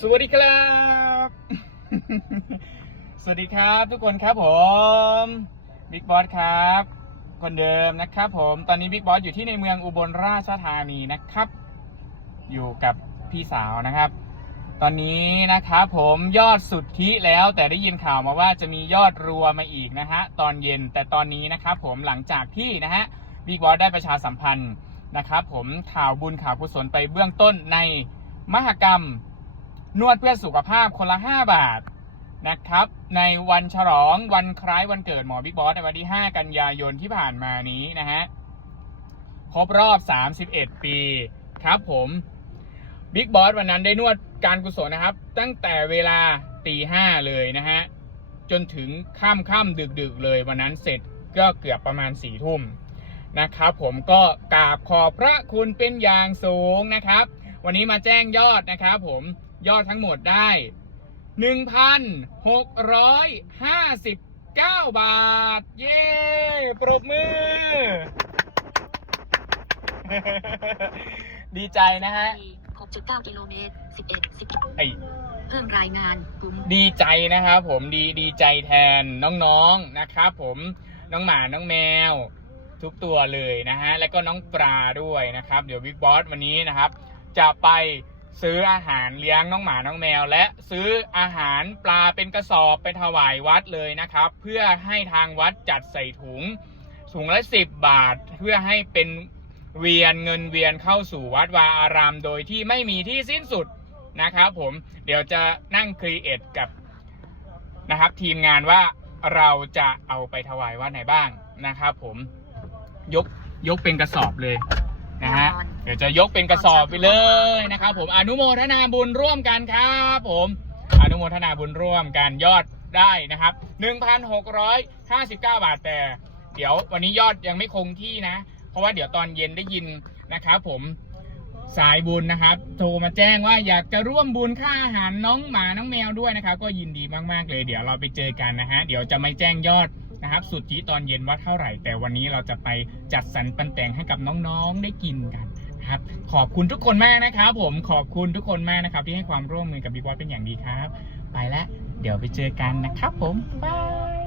สวัสดีครับ สวัสดีครับทุกคนครับผมบิ๊กบอสครับ คนเดิมนะครับผม ตอนนี้บิ๊กบอสอยู่ที่ในเมืองอุบลราชธานีนะครับ อยู่กับพี่สาวนะครับ ตอนนี้นะครับผมยอดสุดทธิแล้วแต่ได้ยินข่าวมาว่าจะมียอดรัวมมาอีกนะฮะตอนเย็นแต่ตอนนี้นะครับผมหลังจากที่นะฮะบิ๊กบอสได้ประชาสัมพันธ์นะครับผมข่าวบุญข่าวกุศลไปเบื้องต้นในมหกรรม นวดเพื่อสุขภาพคนละ 5 บาทนะครับ ในวันฉลองวันคล้ายวันเกิดหมอบิ๊กบอสในวันที่ 5 กันยายนที่ผ่านมานี้นะฮะครบรอบ 31 ปีครับผมบิ๊กบอสวันนั้นได้นวดการกุศลนะครับ ตั้งแต่เวลาตีห้าเลยนะฮะ จนถึงค่ำค่ำดึกดึกๆเลยวันนั้นเสร็จก็เกือบประมาณสี่ทุ่มนะครับผมก็กราบขอบพระคุณเป็นอย่างสูงนะครับ วันนี้มาแจ้งยอดนะครับผม ยอดทั้งหมดได้ 1,659 บาท เย้ปรบมือ ดีใจนะฮะ 6.9กิโลเมตร11 10ไอเพิ่มรายงานกลุ่มดีใจนะครับผมดีดีใจแทนน้องๆนะครับผมน้องหมาน้องแมว ทุกตัวเลยนะฮะ แล้วก็น้องปลาด้วยนะครับ เดี๋ยวบิ๊กบอสวันนี้นะครับ จะไป ซื้ออาหารเลี้ยงน้องหมาน้องแมว และซื้ออาหารปลาเป็นกระสอบไปถวายวัดเลยนะครับ เพื่อให้ทางวัดจัดใส่ถุงถุงละสิบบาท เพื่อให้เป็นเวียนเงินเวียนเข้าสู่วัดวาอารามโดยที่ไม่มีที่สิ้นสุดนะครับผมเดี๋ยวจะนั่งครีเอทกับนะครับ ทีมงานว่าเราจะเอาไปถวายวัดไหนบ้างนะครับ ผมยกยกเป็นกระสอบเลย นะฮะเดี๋ยวจะยกเป็นกระสอบไปเลยนะครับ ผมอนุโมทนาบุญร่วมกันครับผมอนุโมทนาบุญร่วมกันยอดได้นะครับ 1,659 บาทแต่ เดี๋ยววันนี้ยอดยังไม่คงที่นะ เพราะว่าเดี๋ยวตอนเย็นได้ยินนะครับผมสายบุญนะครับ โทรมาแจ้งว่าอยากจะร่วมบุญค่าอาหารน้องหมาน้องแมวด้วยนะครับ ก็ยินดีมากๆเลย เดี๋ยวเราไปเจอกันนะฮะเดี๋ยวจะไม่แจ้งยอด นะครับสุทธิตอนเย็นว่าเท่าไหร่ แต่วันนี้เราจะไปจัดสรรปันแต่งให้กับน้องๆได้กินกันนะครับขอบคุณทุกคนมากนะครับผมขอบคุณทุกคนมากนะครับ ที่ให้ความร่วมมือกับบิ๊กวอตเป็นอย่างดีครับ ไปแล้วเดี๋ยวไปเจอกันนะครับผมบาย